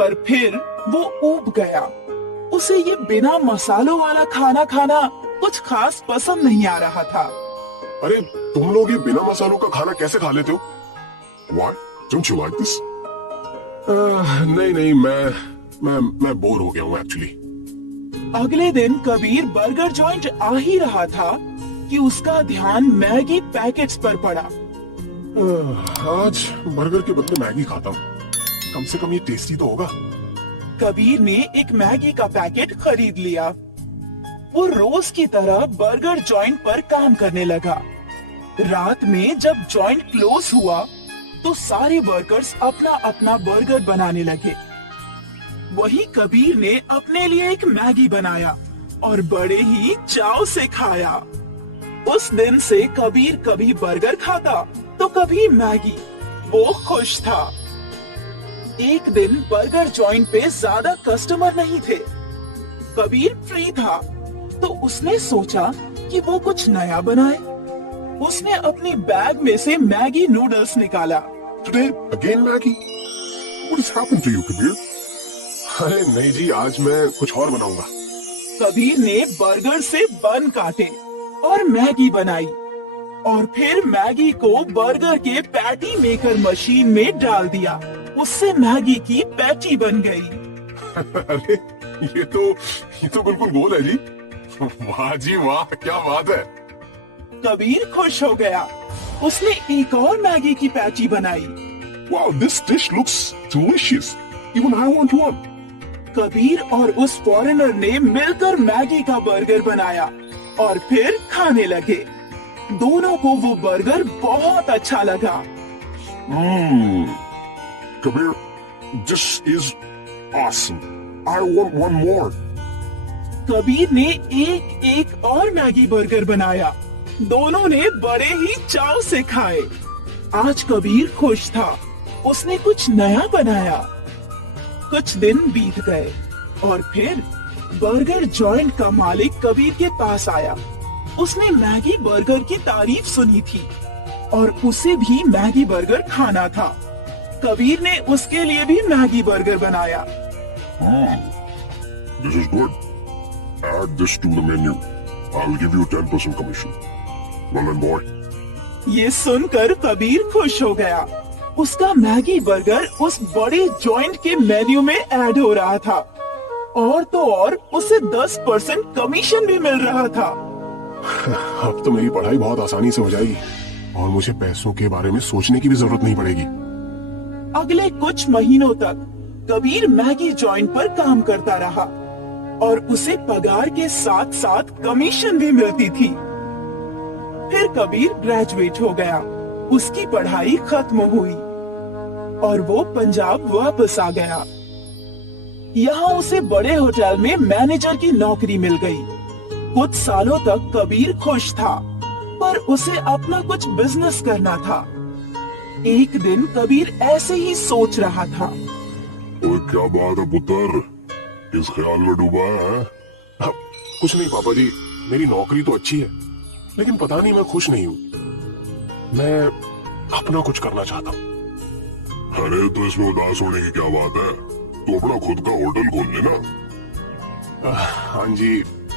पर फिर वो ऊब गया। उसे ये बिना मसालों वाला खाना खाना कुछ खास पसंद नहीं आ रहा था। अरे तुम लोग ये बिना मसालों का खाना कैसे खा लेते हो? Why? Don't you like this? नहीं नहीं, मैं बोर हो गया हूँ एक्चुअली। अगले दिन कबीर बर्गर जॉइंट आ ही रहा था कि उसका ध्यान मैगी पैकेट्स पर पड़ा। आज बर्गर के बदले मैगी खाता हूँ, कम से कम ये टेस्टी तो होगा। कबीर ने एक मैगी का पैकेट खरीद लिया। वो रोज की तरह बर्गर जॉइंट पर काम करने लगा। रात में जब जॉइंट क्लोज हुआ तो सारे वर्कर्स अपना अपना बर्गर बनाने लगे। वही कबीर ने अपने लिए एक मैगी बनाया और बड़े ही चाव से खाया। उस दिन से कबीर कभी बर्गर खाता तो कभी मैगी। वो खुश था। एक दिन बर्गर जॉइंट पे ज्यादा कस्टमर नहीं थे। कबीर फ्री था तो उसने सोचा कि वो कुछ नया बनाए। उसने अपनी बैग में से मैगी नूडल्स निकाला। Today again Maggie? What has happened to you, Kabir? अरे नहीं जी, आज मैं कुछ और बनाऊंगा। कबीर ने बर्गर से बन काटे और मैगी बनाई और फिर मैगी को बर्गर के पैटी मेकर मशीन में डाल दिया। उससे मैगी की पैटी बन गई। अरे ये तो बिल्कुल गोल है जी। वाह जी वाह, क्या बात है। कबीर खुश हो गया। उसने एक और मैगी की पैटी बनाई। Wow, this dish looks delicious. Even I want one. Kabir और उस फॉरेनर ने मिलकर मैगी का बर्गर बनाया और फिर खाने लगे। दोनों को वो बर्गर बहुत अच्छा लगा। Kabir, this is awesome. I want one more. Kabir ने एक एक और मैगी बर्गर बनाया। दोनों ने बड़े ही चाव से खाए। आज कबीर खुश था। उसने कुछ नया बनाया। कुछ दिन बीत गए और फिर बर्गर जॉइंट का मालिक कबीर के पास आया। उसने मैगी बर्गर की तारीफ सुनी थी और उसे भी मैगी बर्गर खाना था। कबीर ने उसके लिए भी मैगी बर्गर बनाया। This is good. Add this to the menu. I'll give you 10% commission. Well done, boy. ये सुनकर कबीर खुश हो गया। उसका मैगी बर्गर उस बड़े जॉइंट के मेन्यू में ऐड हो रहा था और तो और उसे 10% कमीशन भी मिल रहा था। अब तो मेरी पढ़ाई बहुत आसानी से हो जाएगी और मुझे पैसों के बारे में सोचने की भी जरूरत नहीं पड़ेगी। अगले कुछ महीनों तक कबीर मैगी जॉइंट पर काम करता रहा और उसे पगार के साथ साथ कमीशन भी मिलती थी। फिर कबीर ग्रेजुएट हो गया। उसकी पढ़ाई खत्म हुई और वो पंजाब वापस आ गया। यहाँ उसे बड़े होटल में मैनेजर की नौकरी मिल गई। कुछ सालों तक कबीर खुश था, पर उसे अपना कुछ बिजनेस करना था। एक दिन कबीर ऐसे ही सोच रहा था। ओए क्या बात है पुत्र, किस ख्याल में डूबा है? कुछ नहीं पापा जी, मेरी नौकरी तो अच्छी है, लेकिन पता नहीं मैं खुश नहीं हूँ। मैं अपना कुछ करना चाहता हूँ। अरे तो इसमें उदास होने की क्या बात है? तो अपना खुद का होटल खोल लेना। हाँ जी,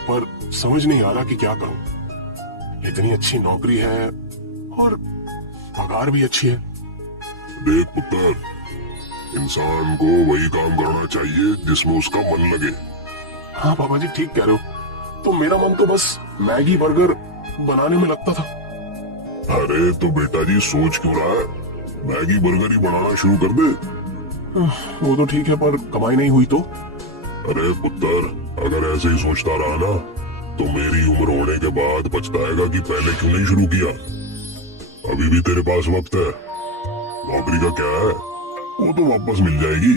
पर समझ नहीं आ रहा कि क्या करूँ। इतनी अच्छी नौकरी है और पगार भी अच्छी है। देख पुत्र, इंसान को वही काम करना चाहिए जिसमें उसका मन लगे। हाँ पापा जी ठीक कह रहे हो। तो मेरा मन तो बस मैगी बर्गर बनाने में लगता था। अरे तो बेटा जी सोच क्यों रहा है? मैगी बर्गर ही बनाना शुरू कर दे। वो तो ठीक है, पर कमाई नहीं हुई तो? अरे पुत्र, अगर ऐसे ही सोचता रहा ना तो मेरी उम्र होने के बाद पछताएगा कि पहले क्यों नहीं शुरू किया। अभी भी तेरे पास वक्त है। नौकरी का क्या है, वो तो वापस मिल जाएगी।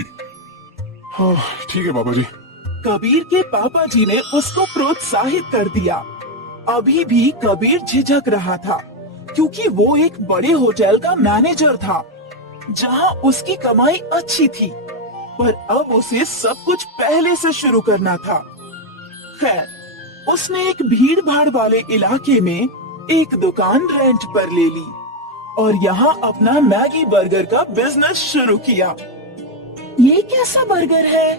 हाँ ठीक है पापा जी। कबीर के पापा जी ने उसको प्रोत्साहित कर दिया। अभी भी कबीर झिझक रहा था, क्योंकि वो एक बड़े होटल का मैनेजर था जहां उसकी कमाई अच्छी थी, पर अब उसे सब कुछ पहले से शुरू करना था। खैर, उसने एक भीड़ भाड़ वाले इलाके में एक दुकान रेंट पर ले ली और यहाँ अपना मैगी बर्गर का बिजनेस शुरू किया। ये कैसा बर्गर है?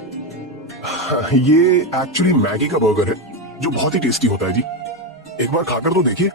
ये एक्चुअली मैगी का बर्गर है जो बहुत ही टेस्टी होता है जी। एक बार खाकर तो देखिए।